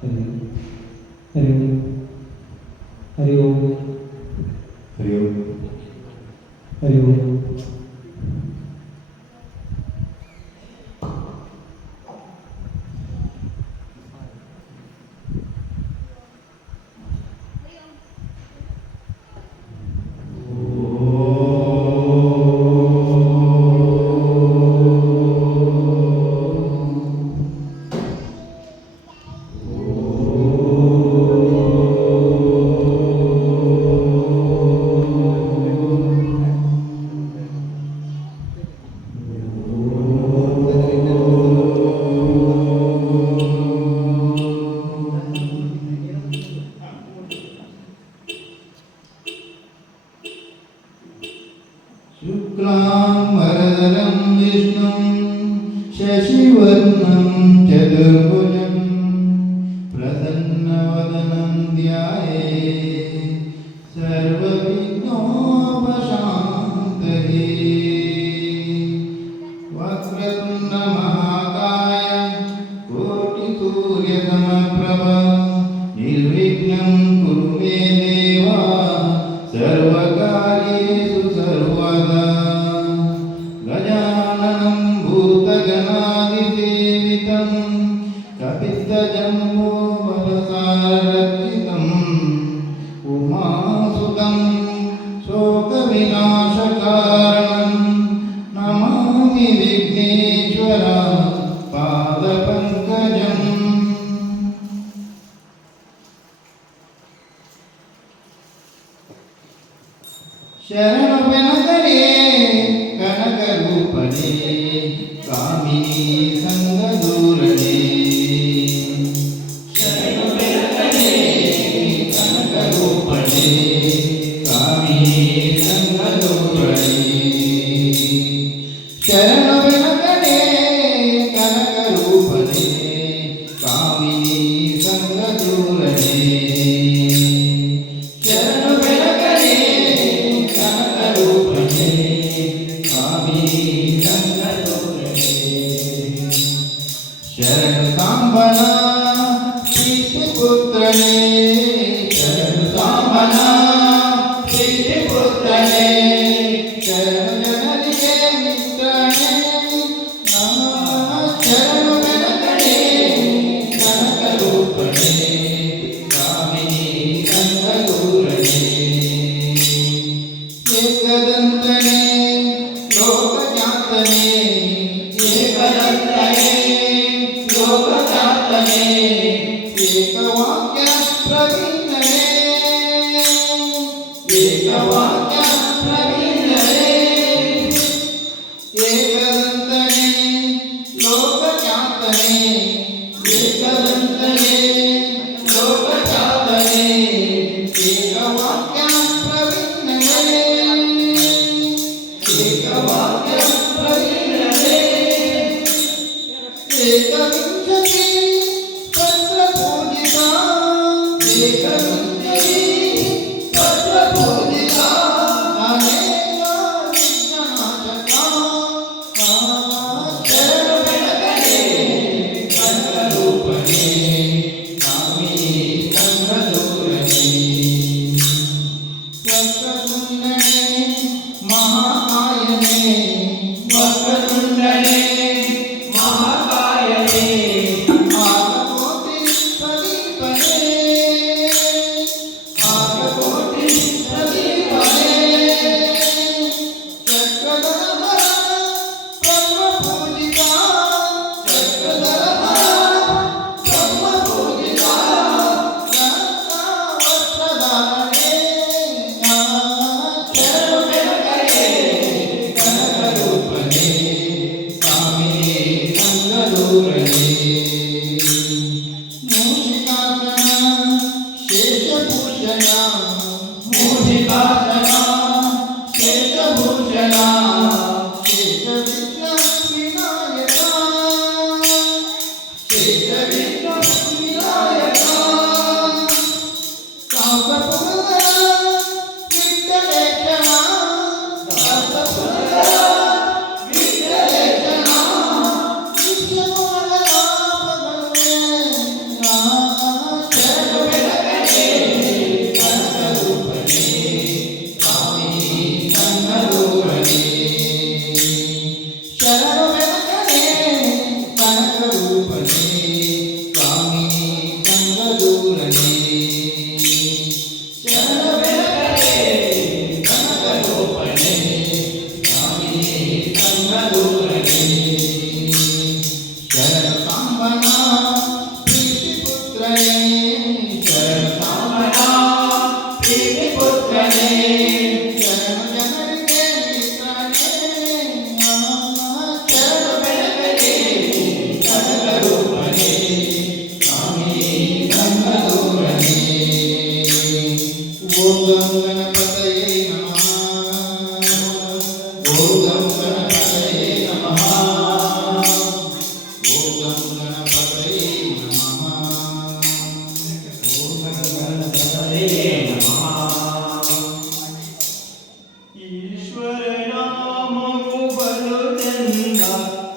हरि ओम हरि ओम हरि ओम हरि ओम शुक्लांबरधरं विष्णुं शशिवर्णं चतुर्भुजं प्रसन्नवदनं ध्यायेत् सर्वविघ्नोपशान्तये वक्रतुण्डमहाकाय कोटिसूर्यसमप्रभ निर्विघ्नं कुरु मे देव सर्वकार्येषु सर्वदा गजाननं भूतगणादिसेवितं कपित्थजम्बूफलसाररक्षितम् उमासुतं शोकविनाशकारणं नमामि विघ्नेश्वर पादपङ्कजम् शरणवेनकरे कनकरूपणे कामिनी संगदूरणे शरणवेनकरे कनकरूपणे कामिनी संगदूरणे शरणवेनकरे कनकरूपणे कामिनी संगदूरणे शरण सांबना पुत्रने शरण सांबना पुत्रने शरण जननिके मित्रने नमः शरण वेनकणे कनकरूपणे कामिनी संगदूरणे एकदन्तने लोकजातने एकदन्तने लोकजातने एकवाक्य प्रवीणने एकवाक्य प्रवीणने एकदन्तने लोकजातने एकदन्तने लोकजातने एकवाक्य प्रवीणने एकवाक्य प्रवीणने एकविंशति पत्रपूजिता एकविंशति पत्रपूजिता अनेक विघ्ननाशका शरणवेनकणे कनकरूपणे कामिनी संगदूरणे वक्रतुण्डने महाकायने वक्रतुण्डने महाकायने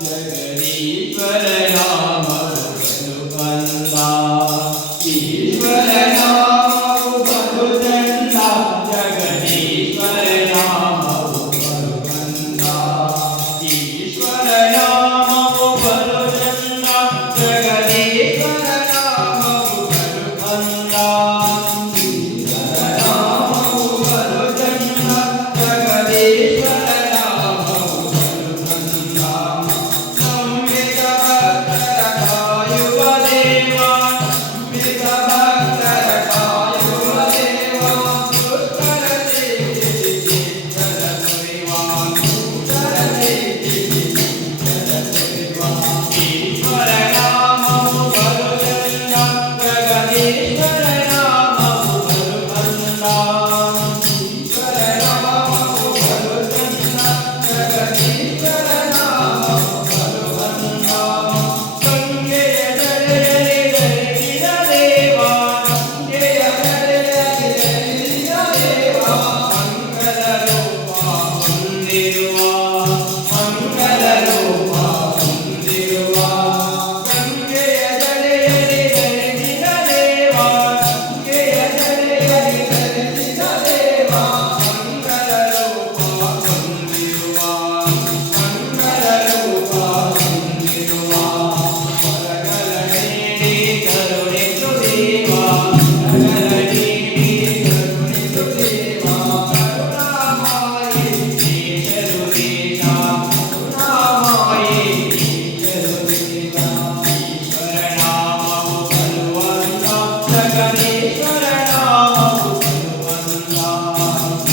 ಜಗದೀಶ್ವರ ನಾಮವು ಬಂದ ಈಶ್ವರ ನಾಮವು ಬಲು ಚಂದ ಜಗದೀಶ್ವರ ನಾಮವು ಬಲು ಬಂದ ಈಶ್ವರ ನಾಮವು ಬಲು ಚಂದ ಜಗದೀಶ್ವರ ನಾಮವು ಬಲು ಬಂದ ಈಶ್ವರ ನಾಮವು ಬಲು ಚಂದ ಜಗದೀಶ್ವರ ನಾಮವು ಬಲು ಬಂದ ನಂಬಿದ ಭಕ್ತರ ಕಾಯುವ ದೇವ ನಂಬಿದ ಭಕ್ತರ ಕಾಯುವ ದೇವ ದುಷ್ಟರ ಜಯಿಸಿ ಚಿತ್ತರ ಸುರಿವ ದುಷ್ಟರ ಜಯಿಸಿ ಚಿತ್ತರ ಸುರಿವ ಈಶ್ವರ ನಾಮವು ಬಲು ಚಂದ ಜಗದೀಶ್ವರ ನಾಮವು ಬಲು ಬಂದ ಈಶ್ವರ ನಾಮವು ಬಲು ಚಂದ ಜಗದೀಶ್ವರ ನಾಮವು ಬಲು ಬಂದ ಗಂಗೆಯ ಜಡೆಯಲ್ಲಿ ಧರಿಸಿದ ದೇವ ಗಂಗೆಯ ಜಡೆಯಲ್ಲಿ ಧರಿಸಿದ ದೇವ ಮಂಗಲ ರೂಪ ಹೊಂದಿರುವ ಮಂಗಲ ರೂಪ ಹೊಂದಿರುವ ಗಂಗೆಯ ಜಡೆಯಲ್ಲಿ ಧರಿಸಿದ ದೇವ ಗಂಗೆಯ ಜಡೆಯಲ್ಲಿ ಧರಿಸಿದ ದೇವ ಮಂಗಲ ರೂಪ ಹೊಂದಿರುವ ಮಂಗಲ ರೂಪ ಹೊಂದಿರುವ ವರಗಳ ನೀಡಿ ಕರುಣಿಸು ದೇವ ವರಗಳ ನೀಡಿ ಕರುಣಿಸು ದೇವ ಕರುಣಾಮಯಿ ಈಶರು ದೇಶ ಕರುಣಾಮಯಿ ಈಶರು ದೇಶ ಈಶ್ವರ ನಾಮವು ಬಲುವಂತ ಜಗದೀಶ್ವರ ನಾಮವು ಬಲುವಂತ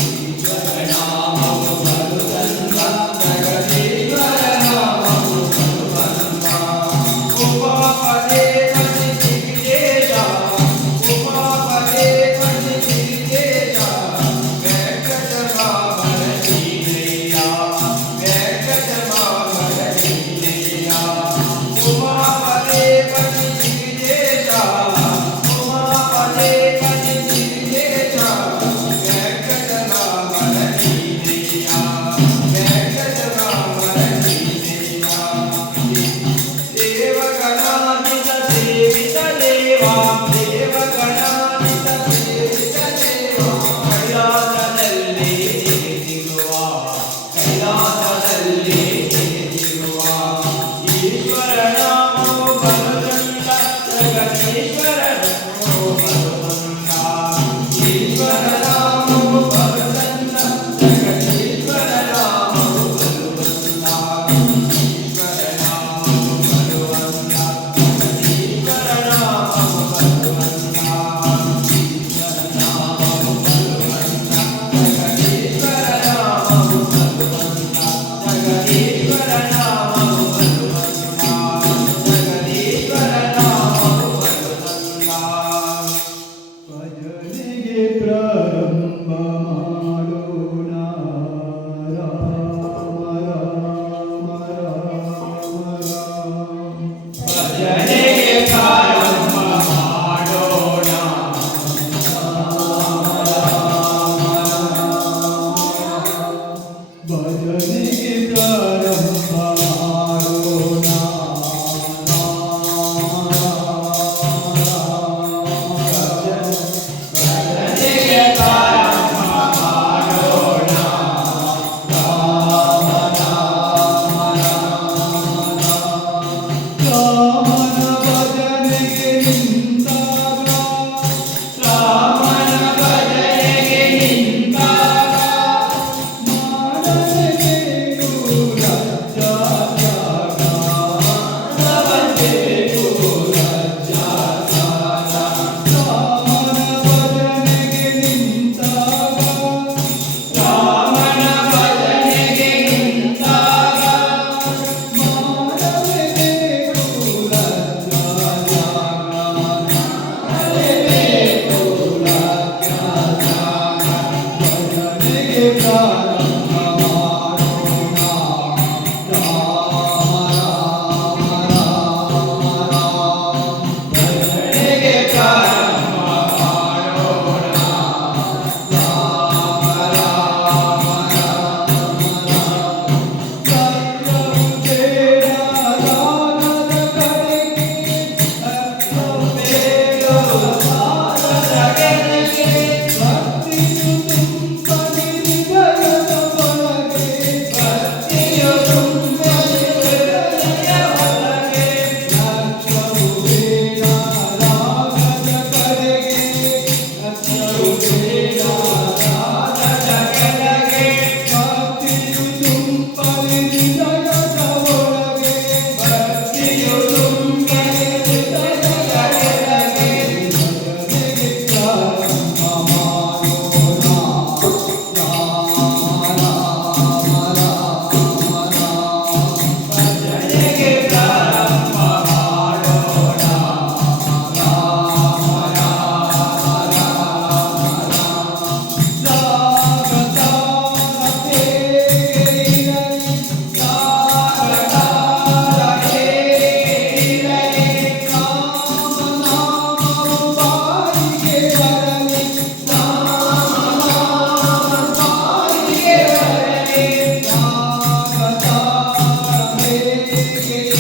ಈಶ್ವರ ನಾಮವು ಬಲುವಂತ ಜಗದೀಶ್ವರ ನಾಮವು ಬಲುವಂತ ಉಮಾಪದೇ ಪತಿ ಸಿರಿದೇಶ ಉಮಾಪದೇ ಪತಿ ಸಿರಿದೇಶ ವೆಂಕಟ ಮಾಮರ ನೀನೆಯ ವೆಂಕಟ ಮಾಮರ ನೀನೆಯ ಉಮಾಪದೇ ಪತಿ ಸಿರಿದೇಶ ಉಮಾಪದೇ ಪತಿ ಸಿರಿದೇಶ ವೆಂಕಟ ಮಾಮರ ನೀನೆಯ ವೆಂಕಟ ಮಾಮರ ನೀನೆಯ ದೇವಗಣಾನಿತ ಸೇವಿತ ದೇವ ದೇವಗಣಾನಿತ ಸೇವಿತ ದೇವ ಕೈಲಾಸದಲ್ಲಿ ನೆಲೆಸಿರುವ ಕೈಲಾಸದಲ್ಲಿ ನೆಲೆಸಿರುವ ಈಶ್ವರ ನಾಮವು ಬಲು ಚಂದ ಜಗದೀಶ್ವರ ನಾಮವು ಬಲು ಬಂದ ಈಶ್ವರ ನಾಮವು ಬಲು ಚಂದ ಜಗದೀಶ್ವರ ನಾಮವು ಬಲು ಬಂದ ಈಶ್ವರ ನಾಮವು ಬಲು ಬಂದ ಜಗದೀಶ್ವರ ನಾಮವು ಬಲು ಬಂದ ಈಶ್ವರ ನಾಮವು ಬಲು ಬಂದ ಜಗದೀಶ್ವರ ನಾಮವು ಬಲು ಬಂದ ಜಗದೀಶ್ವರ ನಾಮವು ಬಲು ಬಂದ ಜಗದೀಶ್ವರ ನಾಮವು ಬಲು ಬಂದ ಭಜನೆಗೆ ಪ್ರಾರಂಭ ಮಾಡೋಣ ರಾಮ ರಾಮ ರಾಮ ರಾಮ ಭಜನೆಗೆ ಪ್ರಾರಂಭ ಮಾಡೋಣ ಭಜನೆಗೆ ಪ್ರಾರಂಭ ಮಾಡೋಣ ಭಜನೆಗೆ ಪ್ರಾರಂಭ ಮಾಡೋಣ ರಾಮನ ಭಜನೆಗೆ ನಿಂತಾಗ ರಾಮನ ಭಜನೆಗೆ ನಿಂತಾಗ ಮಾಡಲೇಬೇಕು ರಜ್ಜಾತ್ಯಾಗ. ಮಾಡಬೇಕು ರಜ್ಜಾತ್ಯಾಗ. ರಾಮನ ಭಜನೆಗೆ ನಿಂತಾಗ ರಾಮನ ಭಜನೆಗೆ ನಿಂತಾಗ ಮಾಡಲೇಬೇಕು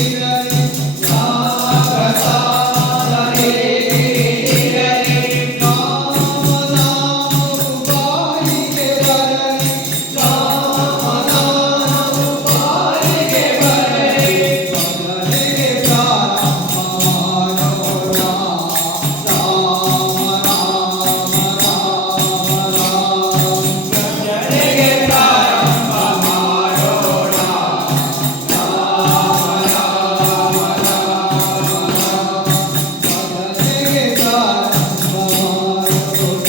ಇರಲಿ ಸ್ವಾಗತ ರಾಮನಾಮವು ಬಾಯಿಗೆ ಬರಲಿ ರಾಮನಾಮವು ಬಾಯಿಗೆ ಬರಲಿ ಭಜನೆಗೆ ಪ್ರಾರಂಭ ಮಾಡೋಣ ರಾಮ ರಾಮ ರಾಮ ರಾಮ ಭಜನೆಗೆ ಪ್ರಾರಂಭ ಮಾಡೋಣ ಭಜನೆಗೆ ಪ್ರಾರಂಭ ಮಾಡೋಣ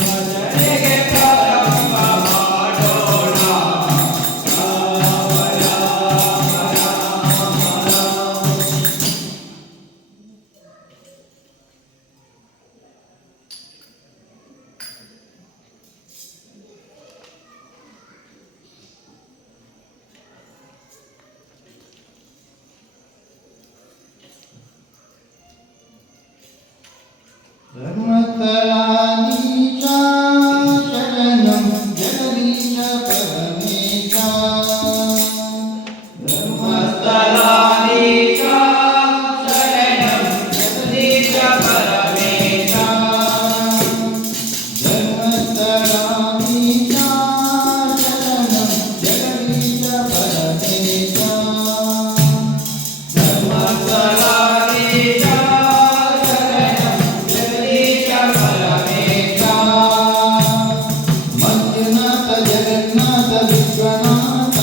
ಭಜನೆಗೆ ಪ್ರಾರಂಭ ಮಾಡೋಣ ಧರ್ಮಸ್ಥಳಾನೀಶ ಶರಣಂ ಜಗದೀಶ ಪರಮೇಶ ಧರ್ಮಸ್ಥಳಾನೀಶ ಶರಣಂ ಜಗದೀಶ ಪರಮೇಶ ಧರ್ಮಸ್ಥಳಾನೀಶ ಶರಣಂ ಜಗದೀಶ ಪರಮೇಶ ಧರ್ಮಸ್ಥಳಾನೀಶ ಶರಣಂ ಜಗದೀಶ ಪರಮೇಶ ಮಂಜುನಾಥ ಜಗನ್ನಾಥ ವಿಶ್ವನಾಥ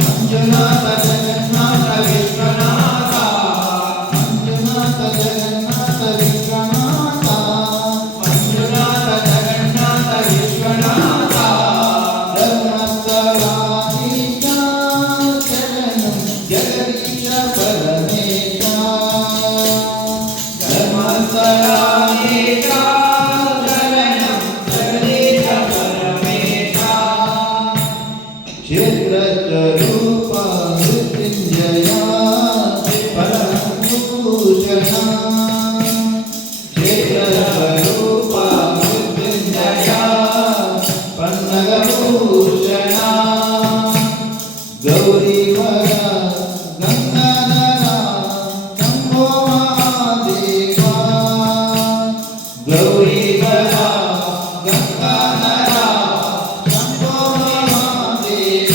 ಮಂಜುನಾಥ ಜಗನ್ನಾಥ ವಿಶ್ವನಾಥ ಮಂಜುನಾಥ ಜಗನ್ನಾಥ ವಿಶ್ವನಾಥ ಮಂಜುನಾಥ ಜಗನ್ನಾಥ ವಿಶ್ವನಾಥ ಧರ್ಮಸ್ಥಳಾನೀಶ ಶರಣಂ ಜಗದೀಶ ಪರಮೇಶ ಧರ್ಮಸ್ಥಳಾನೀಶ ಶರಣಂ ಜಗದೀಶ ಪರಮೇಶ ಕ್ಷೇತ್ರ ಸ್ವರೂಪ ಮೃತ್ಯುಂಜಯ ಪರಮಭೂಷಣ ಕ್ಷೇತ್ರ ಸ್ವರೂಪ ಮೃತ್ಯುಂಜಯ ಪನ್ನಗಭೂಷಣ ಗೌರಿವರ ಗಂಗಾಧರ ಶಂಭೋ ಮಹಾದೇವ ಗೌರಿವರ ಗಂಗಾಧರ ಶಂಭೋ ಮಹಾದೇವ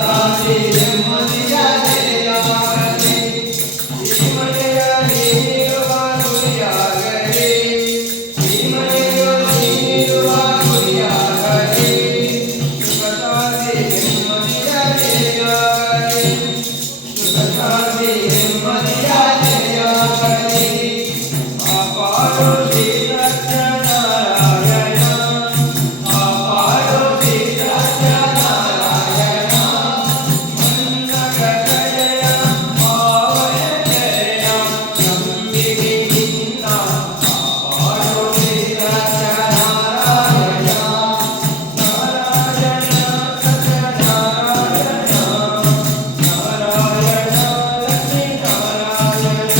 ಶಾಂತಿ ನೆಮ್ಮದಿಯ ನೆಲೆಯಾಗಲಿ. ಈ ಮನೆಯ ನೀನಿರುವ ಗುರಿಯಾಗಲಿ. ಈ ಮನೆಯ ನೀನಿರುವ ಗುರಿಯಾಗಲಿ. ಸುಖ ಶಾಂತಿ ನೆಮ್ಮದಿಯ ನೆಲೆಯಾಗಲಿ. ಸುಖ ಶಾಂತಿ ನೆಮ್ಮದಿಯ ನೆಲೆಯಾಗಲಿ. ಕಾಪಾಡು ಶ್ರೀ ಸತ್ಯನಾರಾಯಣ. ಕಾಪಾಡು ಶ್ರೀ ಸತ್ಯನಾರಾಯಣ. ಮನ್ನಗ ಜಯ ಪಾವನ ಜಯ ನಂಬಿಕೆ ನಿನ್ನ. ಕಾಪಾಡು ಶ್ರೀ ಸತ್ಯನಾರಾಯಣ. ನಾರಾಯಣ ಸತ್ಯನಾರಾಯಣ. ನಾರಾಯಣ ಲಕ್ಷ್ಮೀ ನಾರಾಯಣ.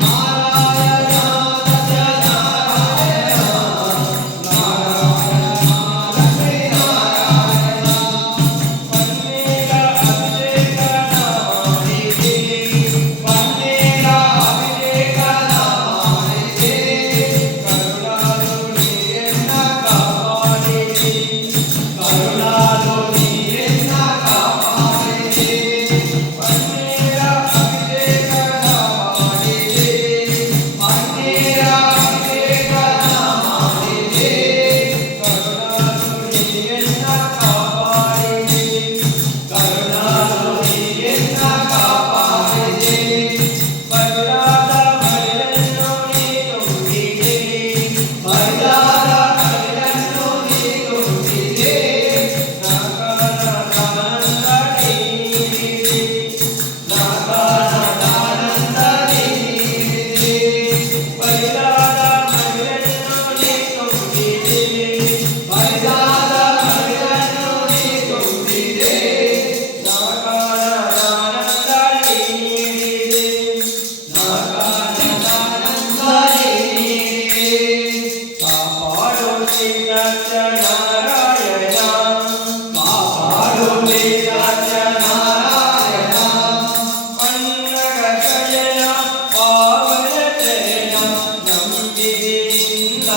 ನಾರಾಯಣ ಸತ್ಯನಾರಾಯಣ. ನಾರಾಯಣ ಲಕ್ಷ್ಮೀ ನಾರಾಯಣ. ಪನ್ನೀರ ಅಭಿಷೇಕ ಮಾಡಿದೆ. ಪನ್ನೀರ ಅಭಿಷೇಕ ಮಾಡಿದೆ. ಕರುಣಾಳು ನೀರೆನ್ನ ಕಾಪಾಡಿದೆ. ಕರುಣಾಳು ನೀರೆನ್ನ ಕಾಪಾಡಿದೆ. ಪನ್ನೀರ ಅಭಿಷೇಕ ಮಾಡಿದೆ. ಪನ್ನೀರ ಅಭಿಷೇಕ ಮಾಡಿದೆ. ಕರುಣಾಳು ನೀರೆನ್ನ ಕಾಪಾಡಿದೆ. ಕರುಣಾಳು ನೀರೆನ್ನ ಕಾಪಾಡಿದೆ. ಬಯಲಾದ ಮಳೆಯನ್ನು ನೀ ತುಂಬಿದೆ. ಬಯಲಾದ ಮಳೆಯನ್ನು ನೀ ತುಂಬಿದೆ. ನಾಗಾನಂದ ನೀಡಿದೆ. ನಾಗಾನಂದ ನೀಡಿದೆ. ಬಯಲಾದ ಮಳೆಯನ್ನು ನೀ ತುಂಬಿದೆ. ಬಯಲಾದ ಮಳೆಯನ್ನು ನೀ ತುಂಬಿದೆ. ನಾಗಾನಂದ ನೀಡಿದೆ. ನಾಗಾನಂದ ನೀಡಿದೆ. ಕಾಪಾಡು ಶ್ರೀ ಸತ್ಯನಾರಾಯಣ. ಕಾಪಾಡು ಶ್ರೀ ಸತ್ಯನಾರಾಯಣ. ಪನ್ನಗ ಜಯ ಪಾವನ ಜಯ ನಂಬಿಕೆ ನಿನ್ನ.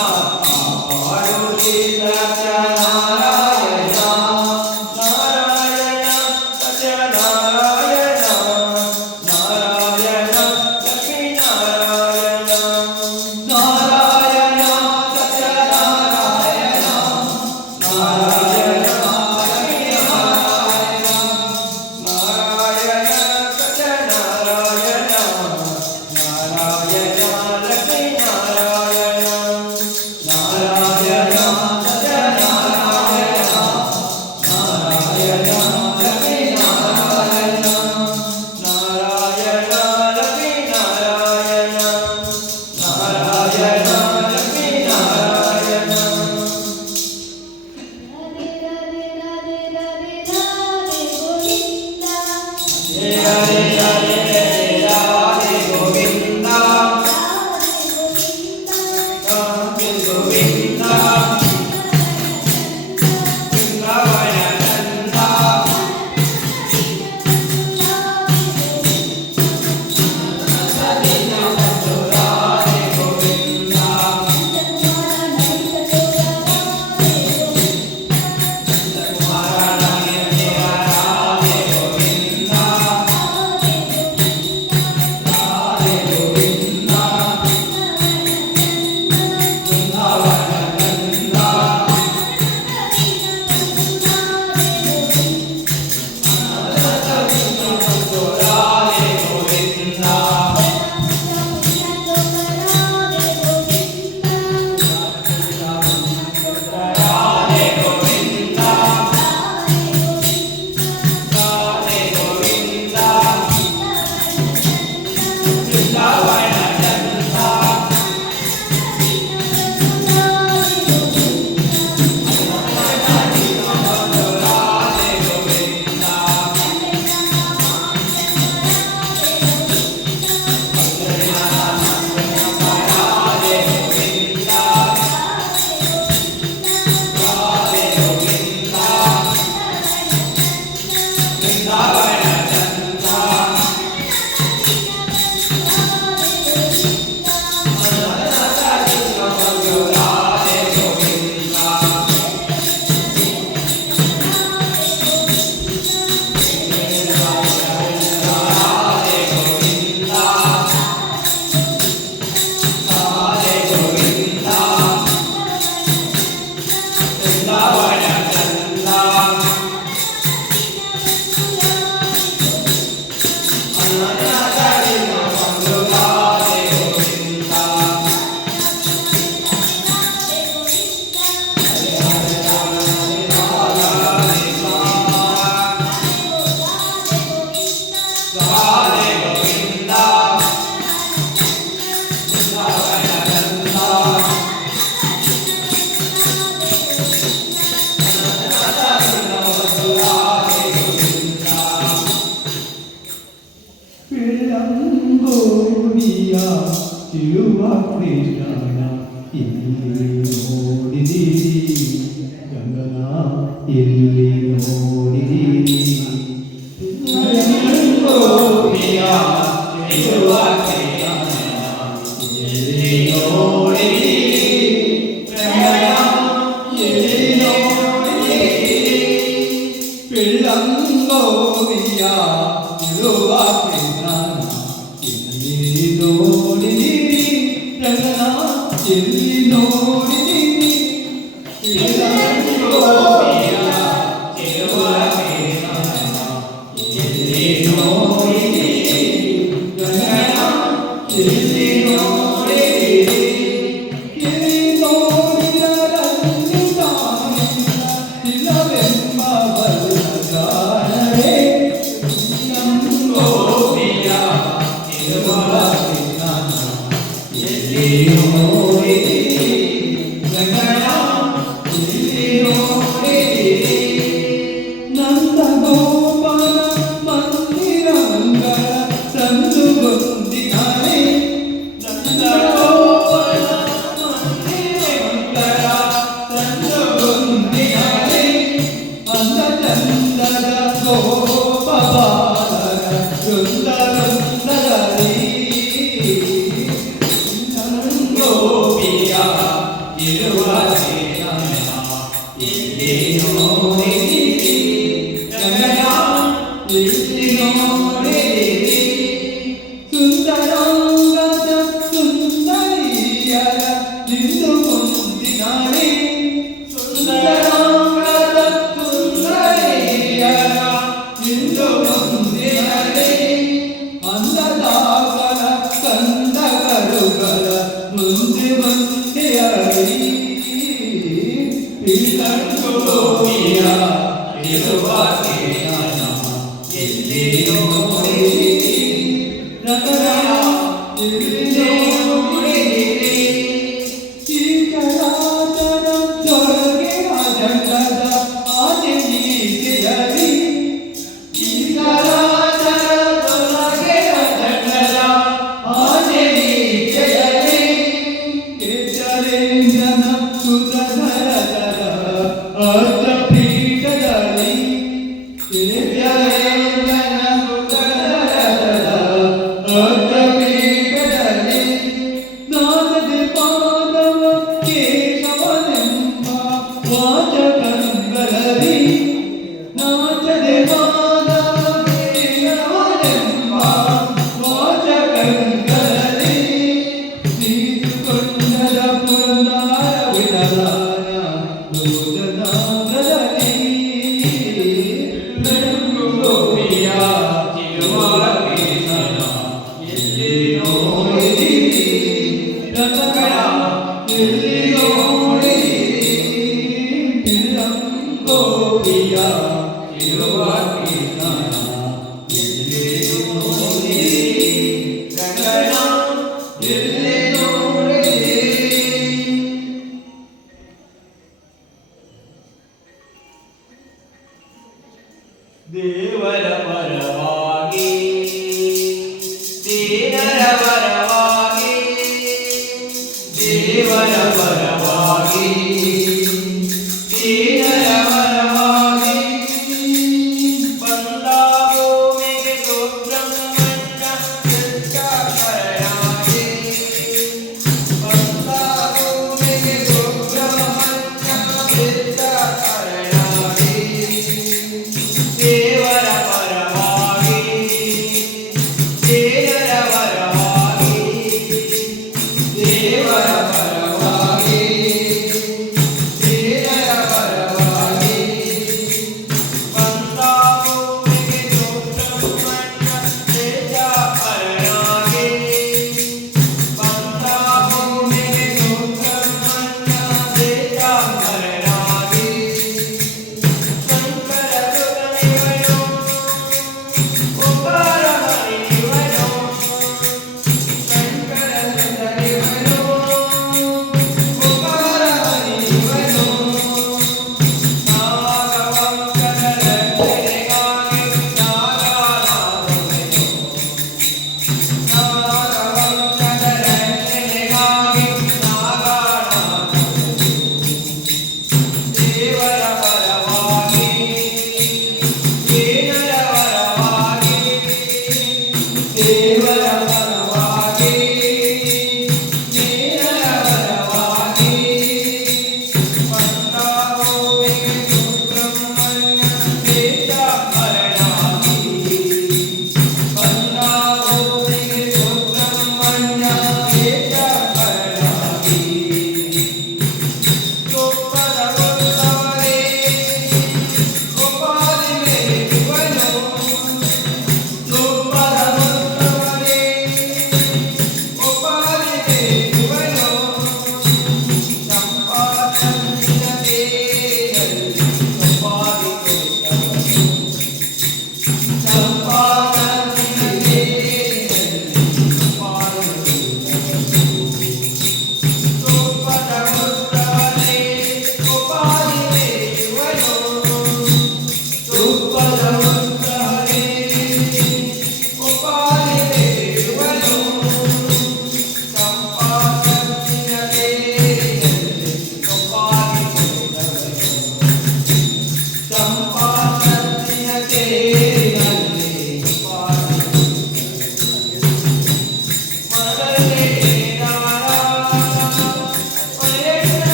ಕಾಪಾಡು ಶ್ರೀ ಸತ್ಯನಾರಾಯಣ. ನಾರಾಯಣ ಸತ್ಯನಾರಾಯಣ. ನಾರಾಯಣ ಲಕ್ಷ್ಮೀ ನಾರಾಯಣ. ನಾರಾಯಣ ಸತ್ಯನಾರಾಯಣ. ನಾರಾಯಣ ಲಕ್ಷ್ಮೀ ನಾರಾಯಣ. ನಾರಾಯಣ ಸತ್ಯನಾರಾಯಣ. ನಾರಾಯಣ ಲಕ್ಷ್ಮೀ ನಾರಾಯಣ. ನಾರಾಯಣ ಸತ್ಯನಾರಾಯಣ. ನಾರಾಯಣ ಲಕ್ಷ್ಮೀ ನಾರಾಯಣ. ನಾರಾಯಣ ಲಕ್ಷ್ಮೀ ನಾರಾಯಣ. ನಾರಾಯಣ ಲಕ್ಷ್ಮೀ ನಾರಾಯಣ. ಹರೇ ಹರೇ ಹರೇ ರಾಧೆ ಗೋವಿಂದ. ರಾಧೆ ಗೋವಿಂದ. ಬೃಂದಾವನ ನಂದ. ರಾಧೆ ಗೋವಿಂದ. ಕುಮಾರ ರಾಧೆ ಗೋವಿಂದ. ಇರುವ ಎಲ್ಲಿ ನೋಡಿರಿ ಪ್ರಣಯ ಎಲ್ಲಿ ನೋಡಿರಿ ಪಿಳ್ಳಂಗೋವಿಯ ಇರುವ ಎಲ್ಲಿ ನೋಡಿರಿ ರಂಗನ ಎಲ್ಲಿ ನೋಡಿರಿ ಗೋಪಿಯ ಇರುವ ಎಲ್ಲಿ ನೋಡಿರಿ ಪ್ರಣಯ ಎಲ್ಲಿ ನೋಡಿರಿ ಎಲ್ಲಿ ನೋಡಿದರಲ್ಲಿ ಇಲ್ಲವೆಂಬ ಬಲ್ಲಗಾರರೇ ಗೋಪಿಯ ಇರುವ ಎಲ್ಲಿ ನೋಡಿರಿ ರಂಗನ ಎಲ್ಲಿ ನೋಡಿರಿ ನಂದ ಗೋಪಾಲ ಮಂದಿರಂಗಳ ತಂದು ಬಂದಿದ್ದಾನೆ ನಂದ ಗೋಪಾಲ ಮಂದಿರಂಗಳ ತಂದು ಬಂದಿದ್ದಾನೆ ಅಂದ ಚಂದದ ಗೋಪಾಲರ ವೃಂದವೃಂದದಲ್ಲಿ ಗೋಪಿಯ ಇರುವ ಎಲ್ಲಿ ನೋಡಿರಿ ರಂಗನ ಎಲ್ಲಿ ನೋಡಿರಿ ಸುಂದರಾಂಗದ ಸುಂದರಿಯರ ನಿಂದು ಮುಂದಿನಾಳೆ ಸುಂದರಾಂಗದ ಸುಂದರಿಯರ ನಿಂದು ಮುಂದಿನಾಳೆ ಅಂದದಾಗರ ಕಂದಗರುಗಳ ಮುಂದೆ ಮುಂದೆಯಾಗಿ ಗೋಪಿಯ ಇರುವ ಎಲ್ಲಿ ನೋಡಿರಿ ರಂಗನ ಎಲ್ಲಿ ನೋಡಿರಿ ಚೀಕರಾಚರ ತೊಳಗೆ ಅಜಂಗದ ಆಚೆ ನೀತಿಯರಿ ಚೀಕರಾಚರ ತೊಳಗೆ ಅಜಂಗದ ಆಚೆ ನೀತಿಯರಿ ಕೇಶರೇಂದ್ರನ ಸುಧಧರಧರ ಅರ್ಧ ಪೀಠದಲ್ಲಿ ಕೇಶರೇಂದ್ರನ ಸುಧಧರಧರ ಅರ್ಧ ಪೀಠದಲ್ಲಿ ನಾದದೆ ಪಾದವ ಕೇಶವನೆಂಬ ವಾಚಕಂಗಳರಿ ನಾಚದೆ ಪಾದವ ಕೇಶವನೆಂಬ ವಾಚಕಂಗಳರಿ ನೀತುಕೊಂಡದ ಪುರಂದರ ವಿಠಲನ ಭೋಜನಾಂಗದಲ್ಲಿ ಗೋಪಿಯ ಇರುವ ಎಲ್ಲಿ ನೋಡಿರಿ ರಂಗನ ಎಲ್ಲಿ ನೋಡಿರಿ ಗೋಪಿಯ ಇರುವ ಎಲ್ಲಿ ನೋಡಿರಿ ರಂಗನ ಎಲ್ಲಿ ನೋಡಿರಿ ದೇವರ ಪರವಾಗಿ ದೀನರ ಪರವಾಗಿ ದೇವರ ಪರವಾಗಿ ದೀನರ ಪರವಾಗಿ ಬಂದ ಭೂಮಿಗೆ ಸುಬ್ರಹ್ಮಣ್ಯ ಶರಣಾಗಿ ಬಂದ ಭೂಮಿಗೆ ಸುಬ್ರಹ್ಮಣ್ಯ ಶರಣಾಗಿ ದೇವರ ಪರವಾಗಿ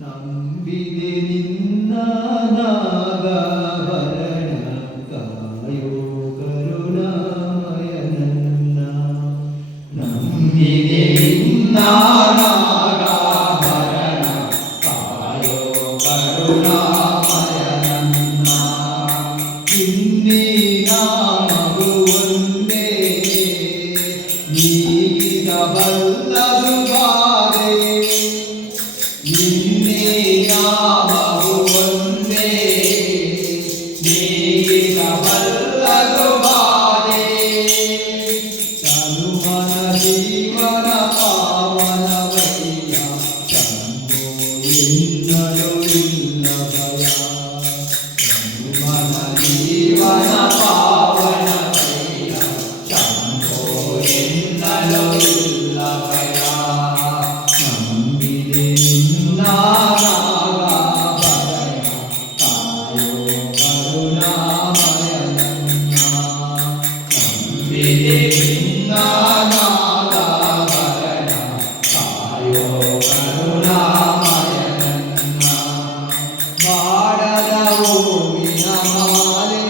ನಂಬಿದೆ ನಿನ್ನ ನಾಗಾಭರಣ ಕಾಯೋ ಕರುಣಾಮಯ ನನ್ನ ನಂಬಿದೆ ನಿನ್ನ ನಾಗಾಭರಣ ಕಾಯೋ ಕರುಣಾಮಯ ನನ್ನ ಇನ್ನೀನ ಮಗುವಂದೇ ನೀಗಿಸಬಲ್ಲದು ಬಾರೆ ನಿನ್ನೆ ನಾಮವು ಒಂದೇ ನೀಗಿಸಬಲ್ಲದು ಬಾರೆ ತನುಮನ ಜೀವನ ಪಾವನವಯ್ಯ ಶಂಭೋ ಎನ್ನಲು ಇಲ್ಲ ಭಯ ತನುಮನ ಜೀವನ ಪಾವನವಯ್ಯ ಶಂಭೋ ಎನ್ನಲು ಇಲ್ಲ ಭಯ ನಂಬಿದೆ ನಿನ್ನ ನಾಗಾಭರಣ ಕಾಯೋ ಕರುಣಾಮಯ ನನ್ನ ನಂಬಿದೆ ನಿನ್ನ ನಾಗಾಭರಣ ಕಾಯೋ ಕರುಣಾಮಯ ನನ್ನ ಬಾಡದ ಹೂವಿನ ಮಾಲೆ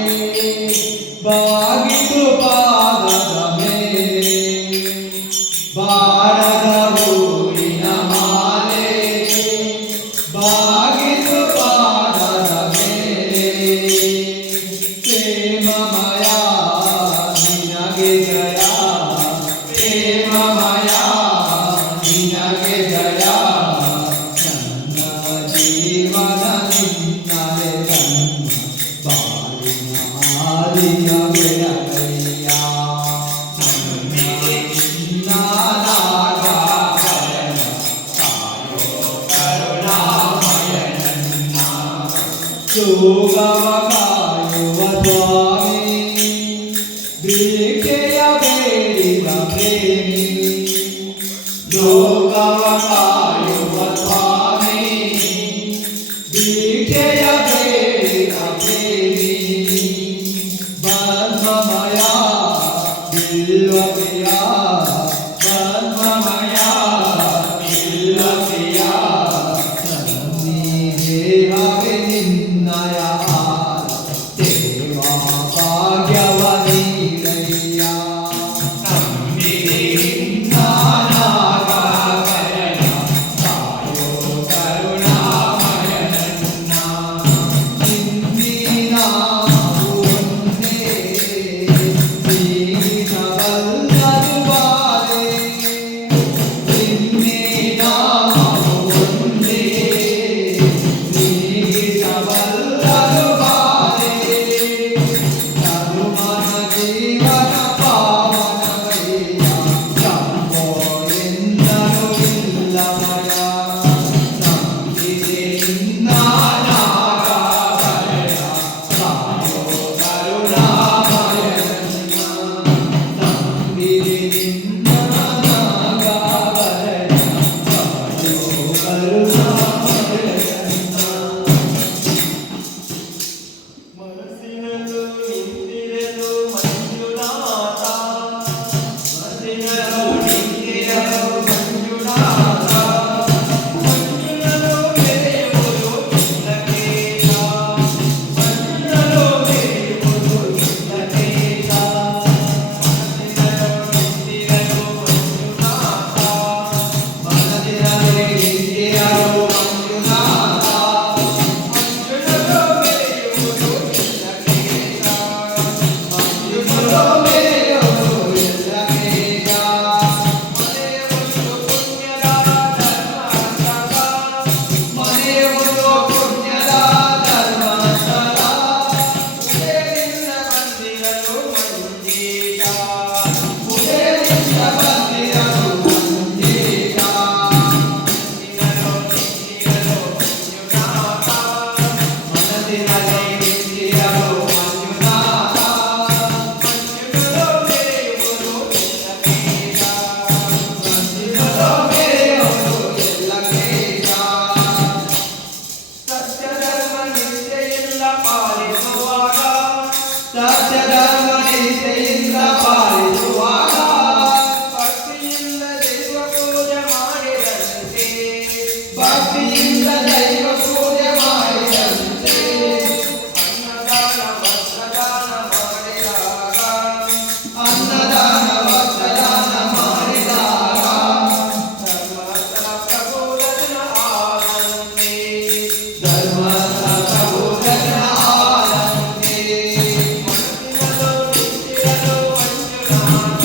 ಬಾಗಿತು ಪಾದದ ಮೇಲೆ ಬಾಡದ ಹೂವಿನ ಮಾಲೆ ಬಾಗಿತು ಪಾದದ ಮೇಲೆ ಪ್ರೇಮಮಯ ನಿನಗೆ ಜಯ ಪ್ರೇಮಮಯ ನಿನಗೆ ಜಯ ನನ್ನ ಜೀವನ ನಿನ್ನಲೆ ತನ್ನ ಬಾಳಿನ ಹಾದಿಯ ಬೆಳಗಯ್ಯ ನಂಬಿದೆ ನಿನ್ನ ನಾಗಾಭರಣ ಕಾಯೋ ಕರುಣಾಮಯ ನನ್ನ ಯೋಗವ ಕಾಯುವ ಸ್ವಾಮಿ ಭಿಕ್ಷೆಯ ಬೇಡಿದ ಪ್ರೇಮಿ ಯೋಗವ ಕಾಯುವ ಸ್ವಾಮಿ ಭಿಕ್ಷೆಯ ಬೇಡಿದ ಪ್ರೇಮಿ ಭಸ್ಮಮಯ ಬಿಲ್ವಪ್ರಿಯ ಭಸ್ಮಮಯ ಬಿಲ್ವಪ್ರಿಯ ನನ್ನಿ ದೇಹವೇ ನಿನ್ನಯ ದೇವಾ ಧರ್ಮ ನಿಷ್ಠೆಯಿಂದ ಪಾಲಿಸುವಾಗ ಭಕ್ತಿಯಿಂದ ದೈವ ಪೂಜೆ ಮಾಡಿದಂತೆ ಭಕ್ತಿಯಿಂದ ದೈವ ಪೂಜೆ ಮಾಡಿದಂತೆ ಅನ್ನದಾನ ವಸ್ತ್ರದಾನ ಮಾಡಿದಾಗ ಅನ್ನದಾನ ವಸ್ತ್ರದಾನ ಮಾಡಿದಾಗ ಧರ್ಮಸ್ಥಳ ಪ್ರಭು ದರ್ಶನ ಆದಂತೆ ಧರ್ಮಸ್ಥಳ ಪ್ರಭು ದರ್ಶನ ಆದಂತೆ ಮನಸ್ಸಿನಲ್ಲೂ ನಿಂತಿರಲು ಮಂಜುನಾಥ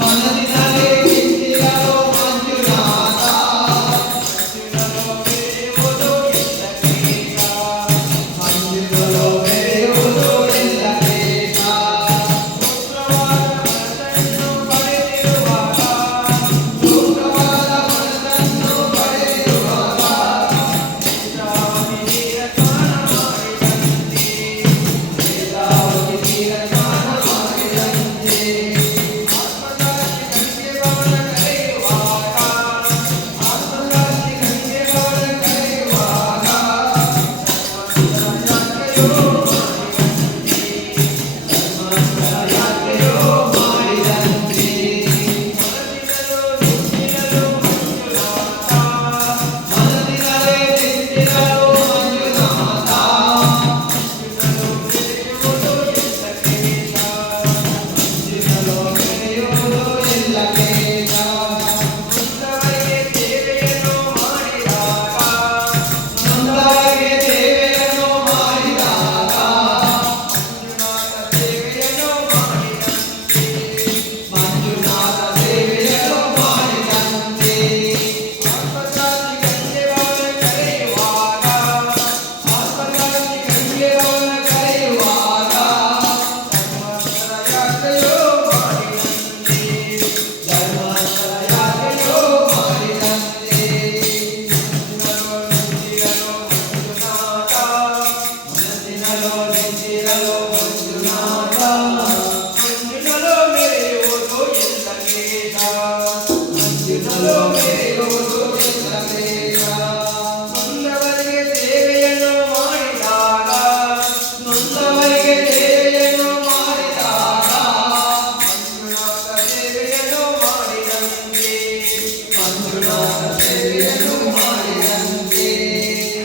ಮನಸ್ಸಿನಲ್ಲೇ ನಿಂತಿರಲು ಮಂಜುನಾಥ ಶುಕ್ರವಾರ ಮನಸ್ಸನ್ನು ಪಡೆದಿರುವಾಗ ವೇದಾವತಿ ತೀರ ಸ್ನಾನ ಮಾಡಿದಂತೆ ಧರ್ಮಸ್ಥಳ ಯಾತ್ರೆಯೋ ಮಾಡಿದಂತೆ ಮನಸ್ಸಿನಲ್ಲೇ ನಿಂತಿರಲು ಮಂಜುನಾಥ ಮನಸ್ಸಿನಲ್ಲೋ ಮೆರೆಯುವುದು ಎಲ್ಲ ಕೇಶ ನೊಂದವರಿಗೆ ಸೇವೆಯನ್ನು ಮಾಡಿದಾಗ ಮಂಜುನಾಥ ಸೇವೆಯನ್ನು ಮಾಡಿದಂತೆ ಕರೆಯುವಾಗ ಧರ್ಮಸ್ಥಳ ಯಾತ್ರೆಯೋ ಮಾಡಿದಂತೆ ಮನಸ್ಸಿನಲ್ಲೋ ನಿಂತಿರಲು ಮಂಜುನಾಥ ಮಂಜುನಲ್ಲೋ ಮೆರೆಯುವುದು ಎಲ್ಲ ಕ್ಲೇಶ ನೊಂದವರಿಗೆ ಸೇವೆಯನ್ನು ಮಾಡಿದಾಗ ನೊಂದವರಿಗೆ ಸೇವೆಯನ್ನು ಮಾಡಿದಾಗ ಮಂಜುನಾಥ ಸೇವೆಯನ್ನು ಮಾಡಿದಂತೆ ಮಂಜುನಾಥ ಸೇವೆಯನ್ನು ಮಾಡಿದಂತೆ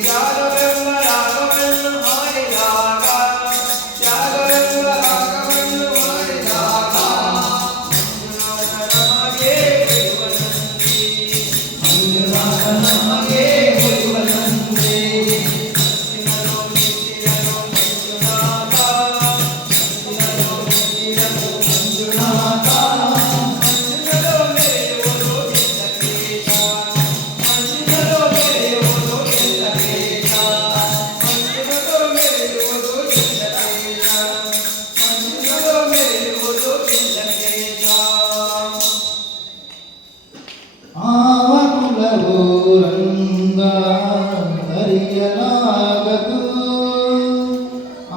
ತ್ಯಾಗವೆಂಬ ರಾಗವನ್ನು ಹಾಡಿದಾಗ ತ್ಯಾಗವೆಂಬ ರಾಗವನ್ನು ಮಾಡಿದಾಗ ಮಂಜುನಾಥ ನಮಗೆ ಒಲಿಯುವಂತೆ. ಮಂಜುನಾಥ ನಮಗೆ ಒಲಿಯುವಂತೆ ಮನಸ್ಸಿನಲ್ಲೂ ನಿಂತಿರಲು ಮಂಜುನಾಥ ಮನಸ್ಸಿನಲ್ಲೋ ನಿಂತಿರಲು ಮಂಜುನಾಥ ಮನಸ್ಸಿನಲ್ಲೂ ಮೆರೆಯುವುದು ಎಲ್ಲ ಕ್ಲೇಶ ಮನಸ್ಸಿನಲ್ಲೋ ಮೆರೆಯುವುದು ಎಲ್ಲ ಕ್ಲೇಶ ಮನಸ್ಸಿನಲ್ಲೂ ಮೆರೆಯುವುದು ಎಲ್ಲ ಕ್ಲೇಶ ಮನಸ್ಸಿನಲ್ಲೂ ಮೆರೆಯುವುದು ಎಲ್ಲ ಕ್ಲೇಶ. ಆವಕುಲವು ರಂಗ ಹರಿಯಲಾಗದು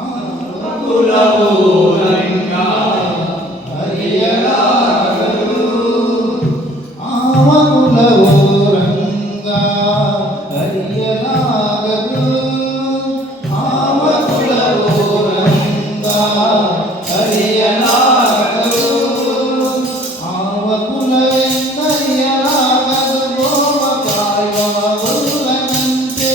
ಆವಕುಲವು ರಂಗ ಹರಿಯಲಾಗದು ಆವಕುಲವು ರಂಗ ಹರಿಯಲಾಗದು ಆವಕುಲವು ರಂಗ ಹರಿಯಲಾಗದು ಆವಕುಲವೆಂದರಿಯಲಾಗದು ಗೋವ ಕಾಯುವವಲ್ಲನಂತೆ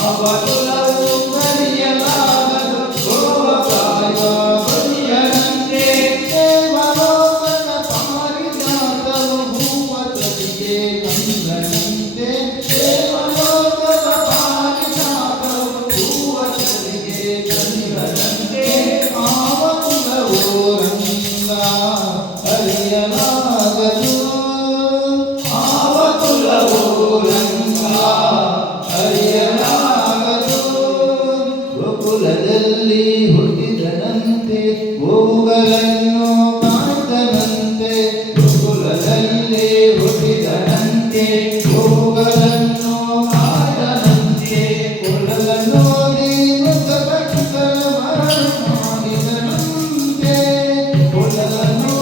ಆವಕುಲವು ಕರಿಯಲಾಗದು ಗೋವ ಕಾಯುವವಲ್ಲನಂತೆ ದೇವಲೋಕದ ಪಾರಿಜಾತವು ಭೂಪತಿಗೆ ಕಂದನಂತೆ ದೇವಲೋಕದ ಪಾರಿಜಾತವು ಭೂಪತಿಗೆ ಕಂದನಂತೆ ಆವಕುಲವು ರಂಗ ಹರಿಯಲಾಗದು ಆವಕುಲವು ರಂಗ ಹರಿಯಲಾಗದು ಗೋಕುಲದಲ್ಲಿ ಹುಟ್ಟಿದನಂತೆ ಗೋವುಗಳನ್ನು ಕಾಯ್ದನಂತೆ ಗೋಕುಲದಲ್ಲಿ ಹುಟ್ಟಿದನಂತೆ ಗೋವುಗಳನ್ನು ಕಾಯ್ದನಂತೆ ಕುಲಗಳನ್ನು ಮರಣ ಮಾಡಿದನಂತೆ ಕುಲಗಳನ್ನು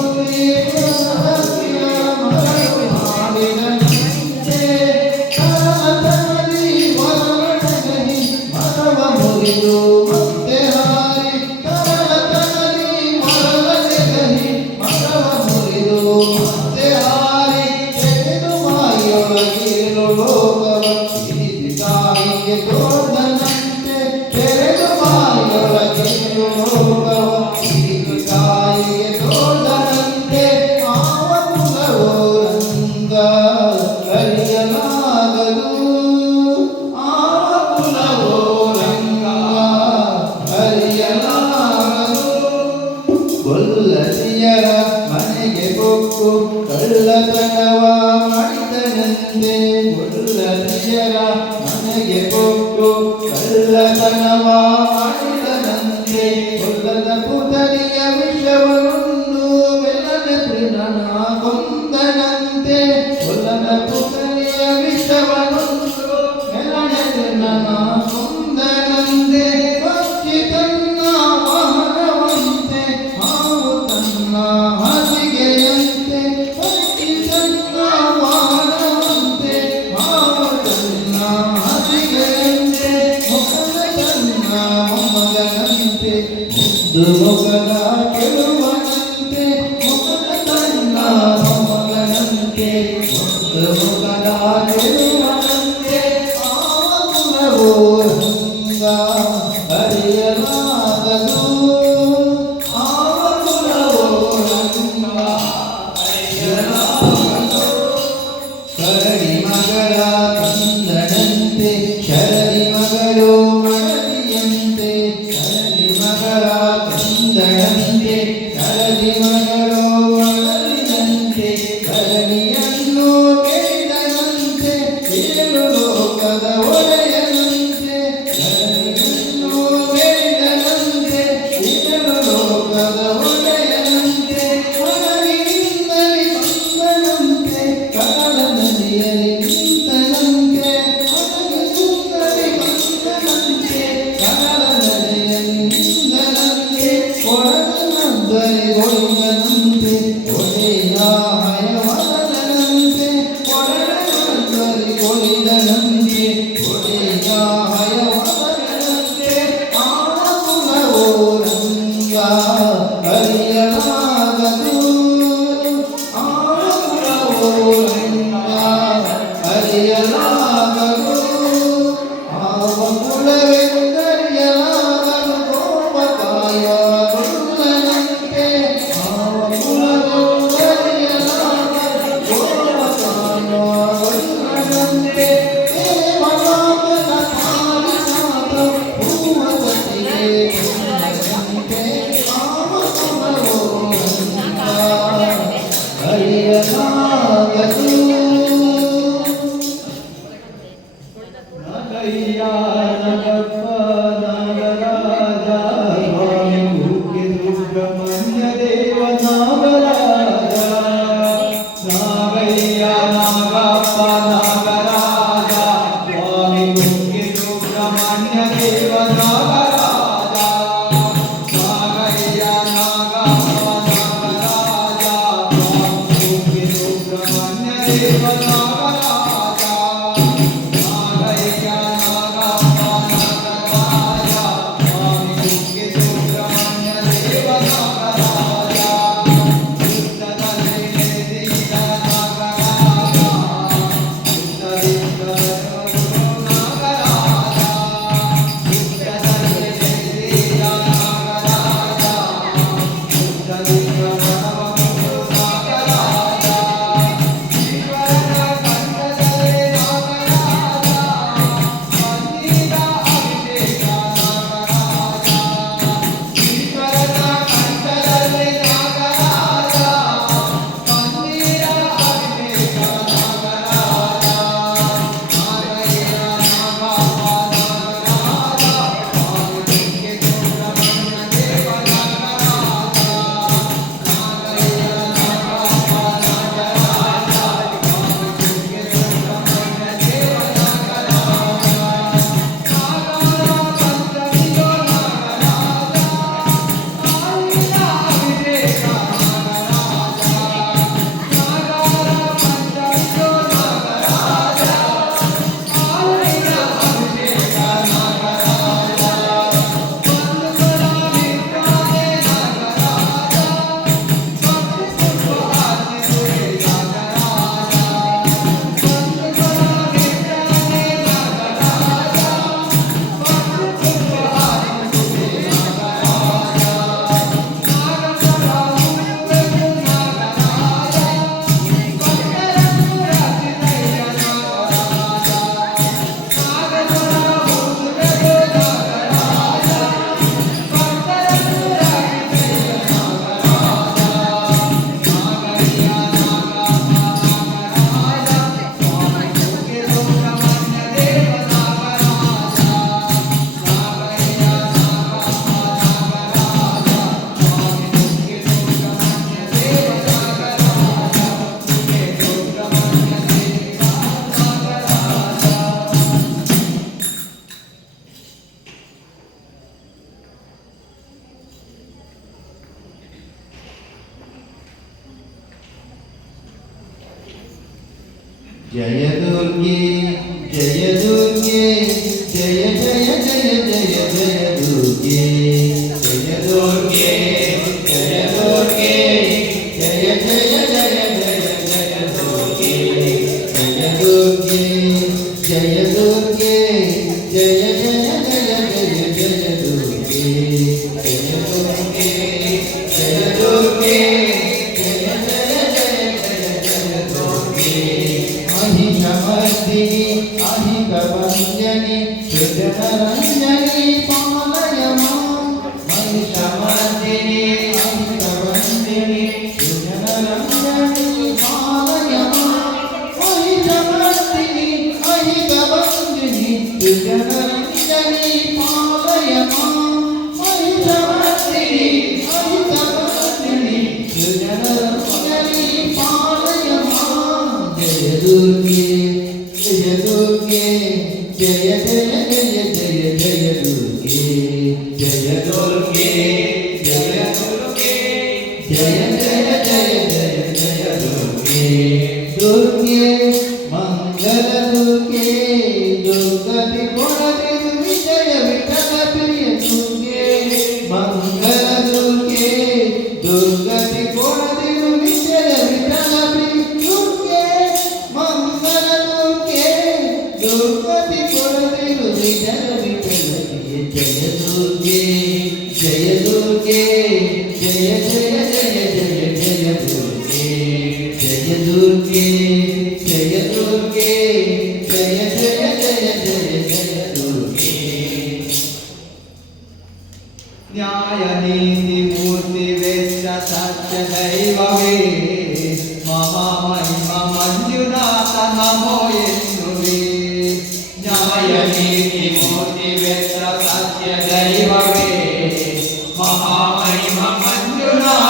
ಮಾಡಿದನಂತೆ ಕರತನದಿ ಹೊರವಣಗನಿ ಮರವ ಮುರಿದು ಮತ್ತೆ ಹಾರಿ ಕರತನದಿ ತೋರ್ದನಂತೆ ತೆರೆದು ಬಾಯೊಳಗೆ ಲೋಕವ ಇದು ತಾಯಿಗೆ ತೋರ್ದನಂತೆ ಆವ ಕುಲವೋ ರಂಗ ಅರಿಯಲಾಗದು ಆವ ಕುಲವೋ ರಂಗ ಅರಿಯಲಾಗದು ಕೊಲ್ಲಸಿಯರ ಮನೆಗೆ ಕೊಕ್ಕು ಕಳ್ಳತನವ ಮಾಡಿದನಂತೆ ಕೊಲ್ಲಸಿಯರ ಮನೆಗೆ ಕೊಕ್ಕು ಕಳ್ಳತನವ ಮಾಡಿದನಂತೆ ಕೊಲ್ಲದ ಪುತಲಿಯ ವಿಷವನುಂಡು ಮೆಲ್ಲನೆ ತೃಣನ ಕೊಂದನಂತೆ ಕೊಲ್ಲದ ಪುತಲಿಯ ವಿಷವನುಂಡು ಮೆಲ್ಲನೆ ತೃಣನ ಕೊಂದನಂತೆ ಪಕ್ಷಿ ತನ್ನ ವಾಹನವಂತೆ ಹಾವು ತನ್ನ ಹಾಸಿಗೆಯಂತೆ ಪಕ್ಷಿ ತನ್ನ ವಾಹನವಂತೆ ಹಾವು ತನ್ನ ಹಾಸಿಗೆಯಂತೆ ಮೊಗಲ ತನ್ನ ಮೊಮ್ಮಗನಂತೆ ಮುದ್ದು ಮೊಗಲ ಕೆಳುವನಂತೆ ಮೊಗಲ ತನ್ನ ಮೊಮ್ಮಗನಂತೆ ಮುದ್ದು ಮೊಗಲ ಕೆಳುವನಂತೆ ಆವ ಕುಲವೋ ರಂಗ ಅರಿಯಲಾಗದು ಆವ ಕುಲವೋ ರಂಗ ಅರಿಯಲಾಗದು ಕರಡಿ ಮಗಳ ಕಂದನಂತೆ ಶರಡಿ ಮಗಳು ಮಡದಿಯಂತೆ ಕರಡಿ ಮಗಳ ಕಂದನಂತೆ ಶರಡಿ ಮಗಳು ಮಡದಿಯಂತೆ ಕರಡಿಯನ್ನು ಕೇಳಿದನಂತೆ ಏಳು ಲೋಕದ ಒಡೆಯನಂತೆ ಕರಡಿಯನ್ನು ಕೇಳಿದನಂತೆ ಏಳು ಲೋಕದ ಒಡೆಯನಂತೆ ಹಡಗಿನಿಂದಲೇ ಬಂದನಂತೆ ಕಡಲ ನದಿಯಲ್ಲಿ ನಿಂತನಂತೆ ಹಡಗಿನಿಂದಲೇ ಬಂದನಂತೆ ಕಡಲ ನದಿಯಲ್ಲಿ ನಿಂತನಂತೆ ಒಡಲನಂತೆ ಒಡೆಯ ಹಯವನಂತೆ ಒಡೆದನಂತೆ ಒಡೆಯ ಹಯವನಂತೆ ಆವ ಕುಲವೋ ರಂಗ ಅರಿಯಲಾಗದು ಆವ ಕುಲವೋ ರಂಗ ಅರಿಯಲಾಗದು ಆವ ಕುಲವೆಂದರಿಯಲಾಗದು ಗೋಪಕಾಯ ಗುರುನಂತೆ ಆವ ಕುಲವೆಂದರಿಯಲಾಗದು ಗೋಪಕಾಯ ಗುರುನಂತೆ ದೇವಲೋಕದ ಪಾಲಿಸಾದ ಭೂವಸತಿಗೆ ಗುರುನಂತೆ ಆವ ಕುಲವೋ ರಂಗ ಅರಿಯಲಾಗದು ನಾಗಯ್ಯ ನಗಪ್ಪ ನಾಗರಾಜ ಸ್ವಾಮಿ ಮುಖ್ಯ ಸುಬ್ರಹ್ಮಣ್ಯ ದೇವ ನಾಗರಾಜ ನಾಗಯ್ಯ ನಾಗಪ್ಪ ನಾಗರಾಜ ಸ್ವಾಮಿ ಮುಖ್ಯ ಸುಬ್ರಹ್ಮಣ್ಯ ದೇವ ನಾಗರಾಜ ನಾಗಯ್ಯ ನಾಗಪ್ಪ ನಾಗರಾಜ ಸ್ವಾಮಿ ಮುಖ್ಯ ಸುಬ್ರಹ್ಮಣ್ಯ ದೇವ ನಾಗರಾಜ ನಾಗಯ್ಯ ನಾಗಪ್ಪ ನಾಗರಾಜ ಸ್ವಾಮಿ ಮುಖ್ಯ ಸುಬ್ರಹ್ಮಣ್ಯ ದೇವ ನಾಗರಾಜ ಯುದ್ಧದಲ್ಲಿ ನೆಲೆಸಿದ ನಾಗರಾಜ ಯುದ್ಧದಿಂದ ನಾಗರಾಜ ಯುದ್ಧದಲ್ಲಿ जय दुर्गे जय दुर्गे जय जय जय जय जय दुर्गे जय दुर्गे जय दुर्गे जय जय जय जय जय दुर्गे जय दुर्गे जय दुर्गे जय जय जय जय जय दुर्गे जय दुर्गे जय दुर्गे जय जय जय जय जय दुर्गे महिषमर्दिनी अहिकवन्द्यनि सृजनरञ्जनि पालय मां महिषमर्दिनि अहिकवन्द्यनि सृजनरञ्जनि पालय मां महिषमर्दिनि अहिकवन्द्यनि सृजनरञ्जनि पालय मां महिषमर्दिनि अहिकवन्द्यनि सृजनरञ्जनि पालय मां जय दुर्गे जय दुर्गे जय जय जय जय जय दुर्गे जय दुर्गे जय दुर्गे जय जय जय जय जय दुर्गे दुर्गे मंगल दुर्गे दुर्गति कोणति विजय विठल प्रिय दुर्गे मंगल दुर्गे दुर्गति कोणति विजय विठल प्रिय दुर्गे मंगल दुर्गे दुर्गति कोणति विजय विठल प्रिय जय दुर्गे जय दुर्गे जय जय जय जय जय दुर्गे जय दुर्गे जय दुर्गे जय जय जय जय जय दुर्गे न्याय नीति मूर्ति वेद सत्य दैववे मम महिमा मंजुनाथ नमो यीशुवे न्याय नीति मूर्ति वेद सत्य दैववे मम महिमा मंजुनाथ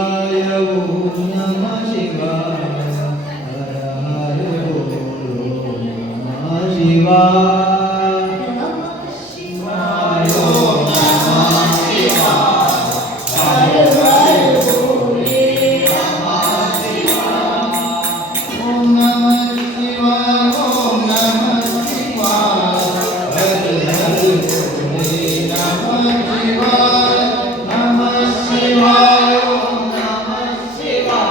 ಓಂ ನಮಃ ಶಿವಾಯ ಹರ ಹರ ಓಂ ನಮಃ ಶಿವಾಯ ಓಂ ನಮಃ ಶಿವಾಯ ಹರ ಹರ ಓಂ ನಮಃ ಶಿವಾಯ ಓಂ ನಮಃ ಶಿವಾಯ ಹರ ಹರ ನಮಃ ಶಿವಾಯ ಓಂ ನಮಃ ಶಿವಾಯ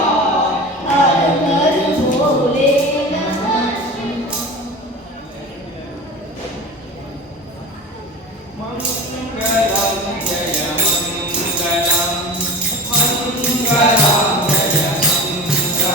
ಮಂಗಳಂ ಜಯ ಮಂಗಳಂ ಮಂಗಳಂ ಜಯ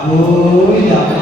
ಗೋವಿಂದ